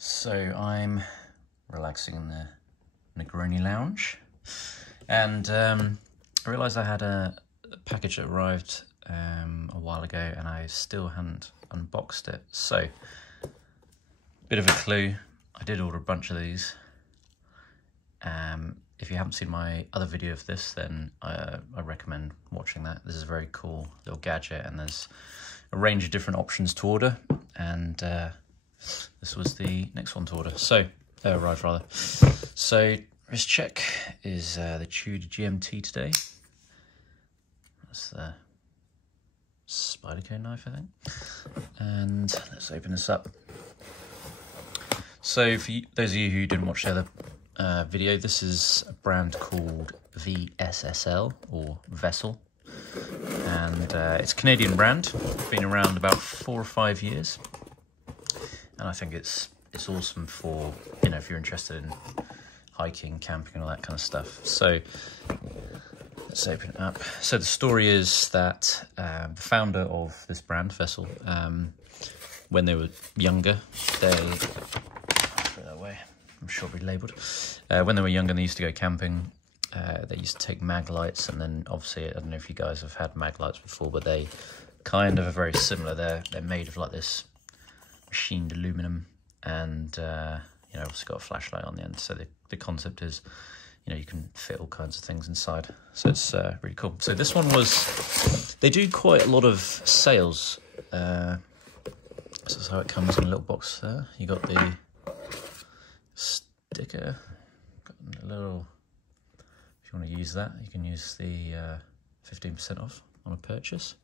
So I'm relaxing in the Negroni lounge, and I realised I had a package that arrived a while ago and I still hadn't unboxed it. So, bit of a clue, I did order a bunch of these. If you haven't seen my other video of this, then I recommend watching that. This is a very cool little gadget, and there's a range of different options to order, and this was the next one to order. So, arrived rather. So, wrist check is the Tudor GMT today. That's the Spyderco knife, I think. And let's open this up. So, for those of you who didn't watch the other video, this is a brand called Vssl, or Vssl, and it's a Canadian brand. Been around about 4 or 5 years, and I think it's awesome for, you know, if you're interested in hiking, camping, and all that kind of stuff. So let's open it up. So the story is that the founder of this brand, Vssl, when they were younger, throw that away, I'm sure it'll be labelled. When they were younger, they used to go camping. They used to take mag lights, and then obviously, I don't know if you guys have had mag lights before, but they kind of are very similar. They're made of like this machined aluminum, and you know, obviously got a flashlight on the end. So the concept is, you know, you can fit all kinds of things inside. So it's really cool. So this one was, they do quite a lot of sales. This is how it comes in a little box there. You got the sticker, got a little, if you want to use that, you can use the 15% off on a purchase.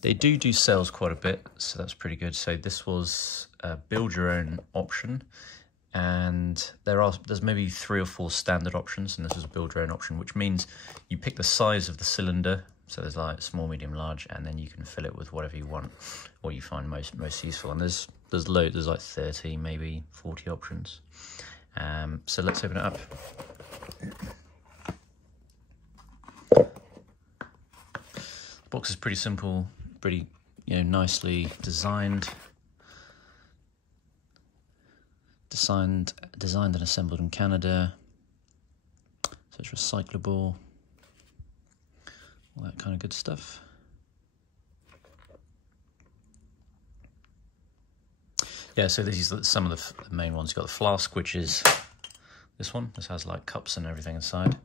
They do sales quite a bit, so that's pretty good. So this was a build your own option, and there's maybe 3 or 4 standard options, and this is a build your own option, which means you pick the size of the cylinder. So there's like small, medium, large, and then you can fill it with whatever you want, what you find most useful. And there's loads, there's like 30, maybe 40 options. So let's open it up. The box is pretty simple, pretty, you know, nicely designed. Designed and assembled in Canada. So it's recyclable. All that kind of good stuff. Yeah, so these are some of the main ones. You've got the flask, which is this one. This has like cups and everything inside.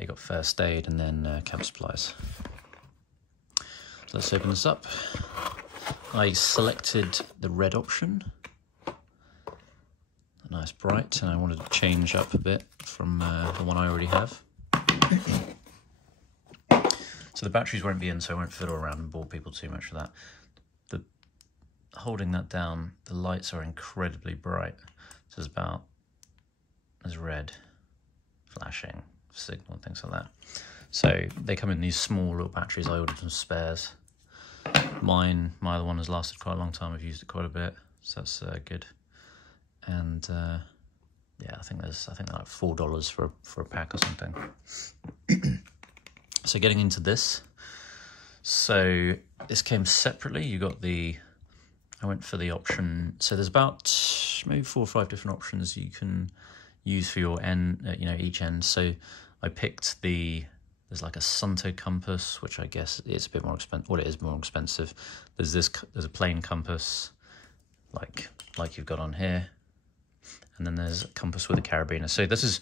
You've got first aid, and then camp supplies. So let's open this up. I selected the red option. A nice bright, and I wanted to change up a bit from the one I already have. So the batteries won't be in, so I won't fiddle around and bore people too much with that. Holding that down, the lights are incredibly bright. So there's red, flashing, signal, and things like that. So they come in these small little batteries. I ordered some spares. My other one has lasted quite a long time. I've used it quite a bit, so that's good. And yeah, I think they're like $4 for a pack or something. So getting into this, so this came separately. You got I went for the option, so there's about maybe 4 or 5 different options you can use for your end, you know, each end. So I picked there's like a Sunto compass, which I guess is a bit more expensive. Well, it is more expensive. There's a plain compass, like you've got on here, and then there's a compass with a carabiner. So this is,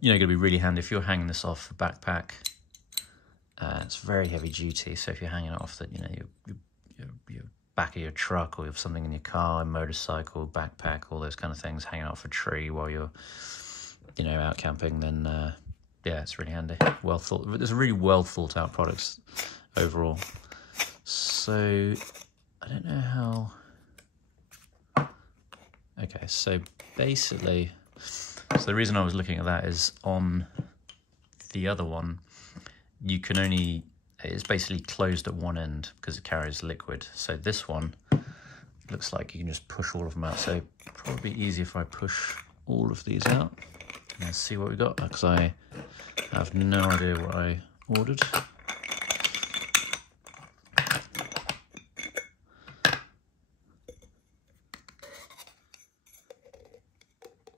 you know, going to be really handy if you're hanging this off a backpack. It's very heavy duty, so if you're hanging it off that, you know, your back of your truck, or you have something in your car, a motorcycle, backpack, all those kind of things, hanging off a tree while you're, you know, out camping, then yeah, it's really handy. Well thought. There's a really well thought out products overall. So I don't know how. Okay, so basically, so the reason I was looking at that is on the other one, you can only, it's basically closed at one end because it carries liquid. So this one looks like you can just push all of them out. So probably easier if I push all of these out. Let's see what we got, because I have no idea what I ordered.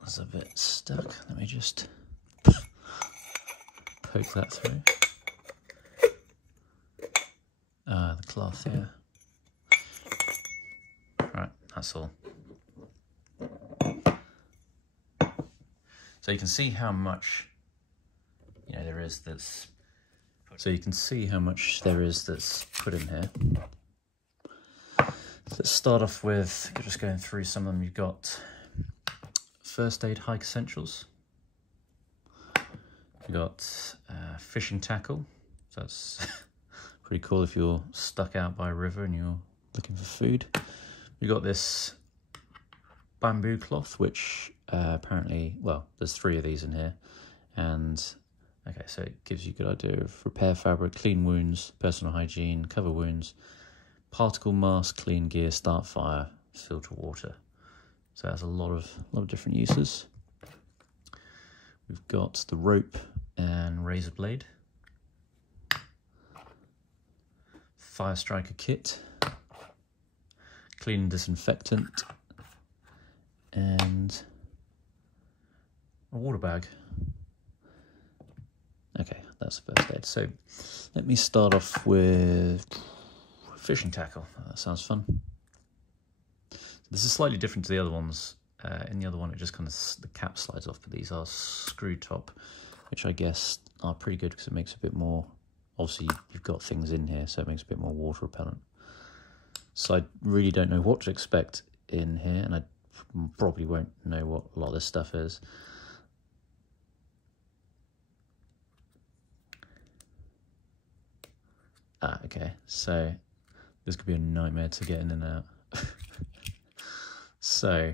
That's a bit stuck. Let me just poke that through. Ah, the cloth, yeah. Right, that's all. So you can see how much, you know, there is that's. So you can see how much there is that's put in here. So let's start off with just going through some of them. You've got first aid hike essentials. You've got fishing tackle. So that's pretty cool if you're stuck out by a river and you're looking for food. You've got this bamboo cloth, which apparently, well, there's 3 of these in here. And okay, so it gives you a good idea of repair fabric, clean wounds, personal hygiene, cover wounds, particle mask, clean gear, start fire, filter water. So that's a lot of different uses. We've got the rope and razor blade, fire striker kit, clean and disinfectant, and a water bag. Okay, that's the first aid. So let me start off with fishing tackle. That sounds fun. This is slightly different to the other ones. In the other one, it just kind of, the cap slides off, but these are screw top, which I guess are pretty good because it makes a bit more, obviously you've got things in here, so it makes a bit more water repellent. So I really don't know what to expect in here, and I probably won't know what a lot of this stuff is. Ah, okay, so this could be a nightmare to get in and out. So,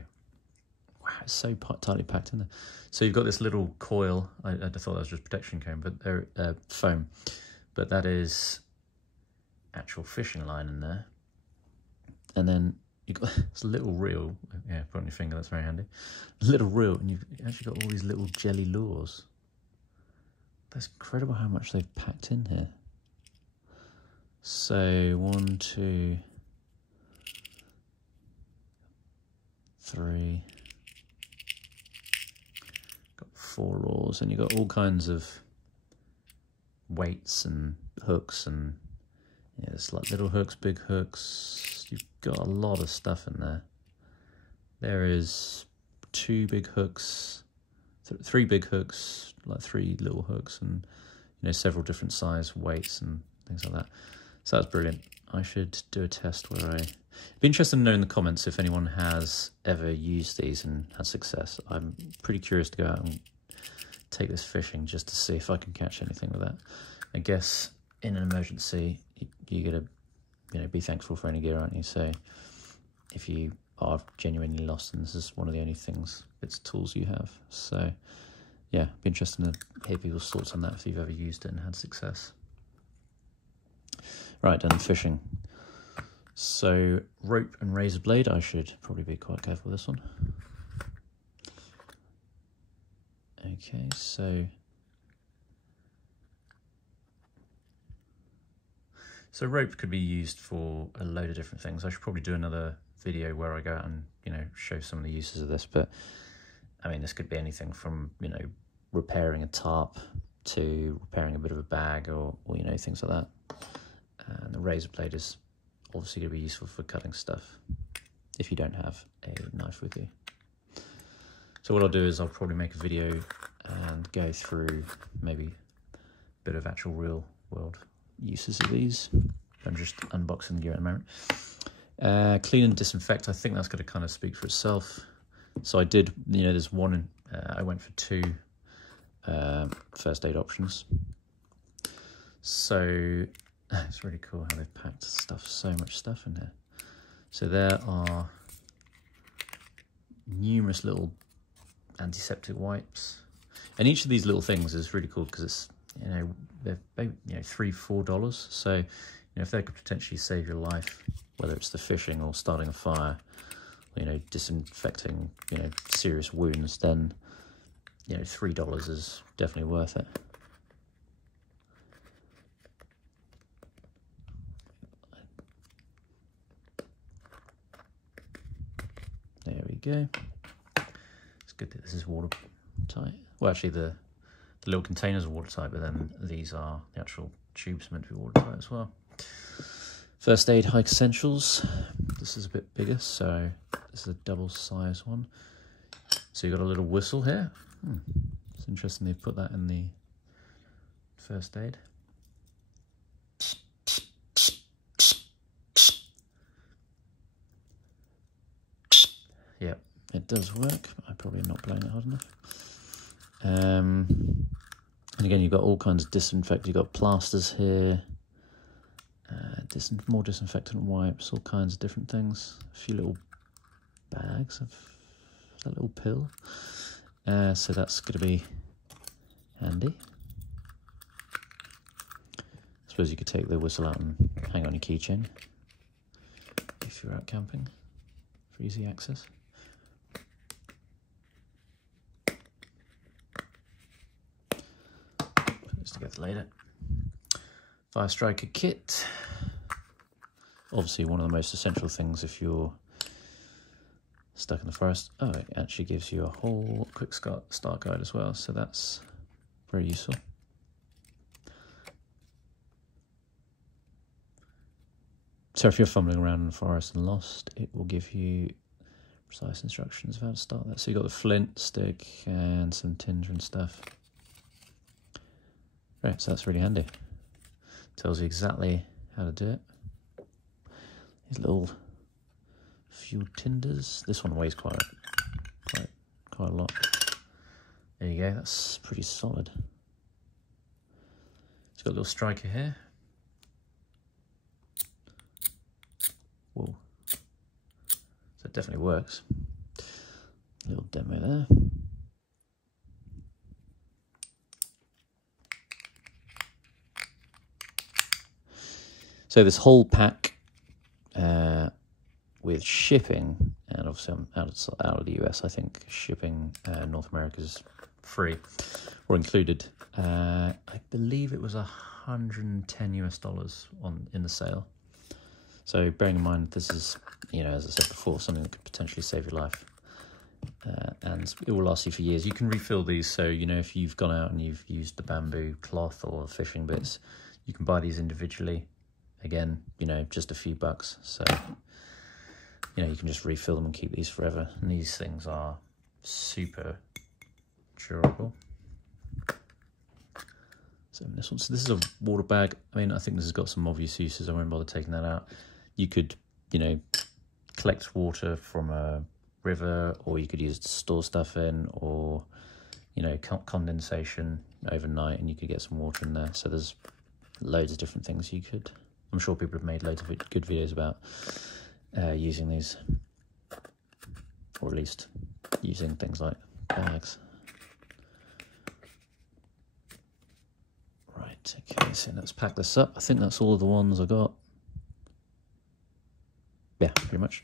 wow, it's so tightly packed in there. So you've got this little coil. I thought that was just protection cone, but they're foam. But that is actual fishing line in there. And then you've got this little reel. Yeah, put on your finger, that's very handy. A little reel, and you've actually got all these little jelly lures. That's incredible how much they've packed in here. So 1, 2, 3, got 4 oars, and you've got all kinds of weights and hooks, and yeah, there's like little hooks, big hooks. You've got a lot of stuff in there. There is 2 big hooks, 3 big hooks, like 3 little hooks, and you know, several different size weights and things like that. So that's brilliant. I should do a test where I'd be interested to know in the comments if anyone has ever used these and had success. I'm pretty curious to go out and take this fishing just to see if I can catch anything with that. I guess in an emergency, you gotta, you know, be thankful for any gear, aren't you? So if you are genuinely lost, and this is one of the only bits of tools you have. So yeah, be interested to hear people's thoughts on that if you've ever used it and had success. Right, done fishing. So rope and razor blade, I should probably be quite careful with this one. Okay, so rope could be used for a load of different things. I should probably do another video where I go out and, you know, show some of the uses of this, but I mean, this could be anything from, you know, repairing a tarp to repairing a bit of a bag, or you know, things like that. And the razor blade is obviously going to be useful for cutting stuff if you don't have a knife with you. So what I'll do is I'll probably make a video and go through maybe a bit of actual real world uses of these. I'm just unboxing the gear at the moment. Clean and disinfect, I think that's going to kind of speak for itself. So I did, you know, there's one, I went for 2 first aid options. So it's really cool how they've packed so much stuff in here. So there are numerous little antiseptic wipes, and each of these little things is really cool because it's, you know, they're, you know, $3–4. So, you know, if they could potentially save your life, whether it's the fishing or starting a fire, you know, disinfecting, you know, serious wounds, then, you know, $3 is definitely worth it. There we go. Let's good that this is watertight. Well, actually the little containers are watertight, but then these are, the actual tubes meant to be watertight as well. First aid hike essentials. This is a bit bigger, so this is a double size one. So you've got a little whistle here. It's interesting they've put that in the first aid. Yep, it does work. I'm probably not blowing it hard enough. And again, you've got all kinds of disinfectant. You've got plasters here, more disinfectant wipes, all kinds of different things. A few little bags of that little pill. So that's going to be handy. I suppose you could take the whistle out and hang on your keychain if you're out camping for easy access. Put this together later. Fire striker kit. Obviously one of the most essential things if you're stuck in the forest. Oh, it actually gives you a whole quick start guide as well, so that's very useful. So if you're fumbling around in the forest and lost, it will give you precise instructions of how to start that. So you've got the flint stick and some tinder and stuff. Right, so that's really handy. Tells you exactly how to do it. These little few tinders. This one weighs quite a lot. There you go, that's pretty solid. It's got a little striker here. Whoa. So it definitely works. Little demo there. So this whole pack with shipping, and obviously I'm out of the US, I think shipping North America is free or included. I believe it was $110 US in the sale. So bearing in mind this is, you know, as I said before, something that could potentially save your life, and it will last you for years. You can refill these, so you know if you've gone out and you've used the bamboo cloth or fishing bits, you can buy these individually. Again, you know, just a few bucks, so you know you can just refill them and keep these forever. And these things are super durable. So this is a water bag. I mean, I think this has got some obvious uses. I won't bother taking that out. You could, you know, collect water from a river, or you could use it to store stuff in, or, you know, condensation overnight, and you could get some water in there. So there's loads of different things you could. I'm sure people have made loads of good videos about using these, or at least using things like bags. Right, okay, so let's pack this up. I think that's all of the ones I got. Yeah, pretty much.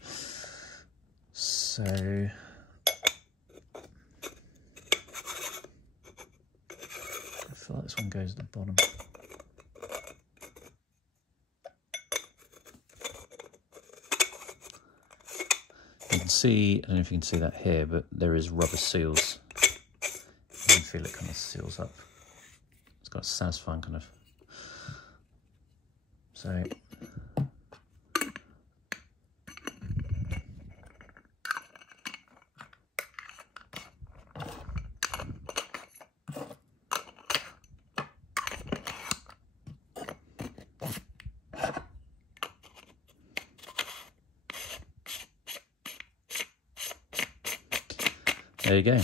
So I feel like this one goes at the bottom. You can see, I don't know if you can see that here, but there is rubber seals. You can feel it kind of seals up. It's got a satisfying kind of. So there you go.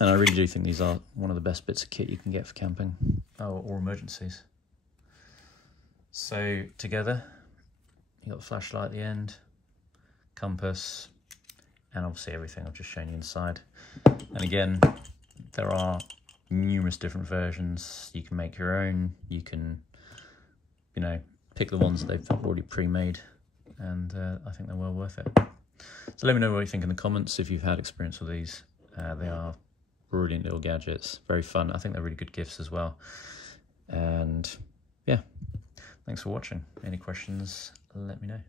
And I really do think these are one of the best bits of kit you can get for camping or emergencies. So together, you've got the flashlight at the end, compass, and obviously everything I've just shown you inside. And again, there are numerous different versions. You can make your own. You can, you know, pick the ones that they've already pre-made, and I think they're well worth it. So let me know what you think in the comments if you've had experience with these. They are brilliant little gadgets, very fun. I think they're really good gifts as well. And yeah, thanks for watching. Any questions, let me know.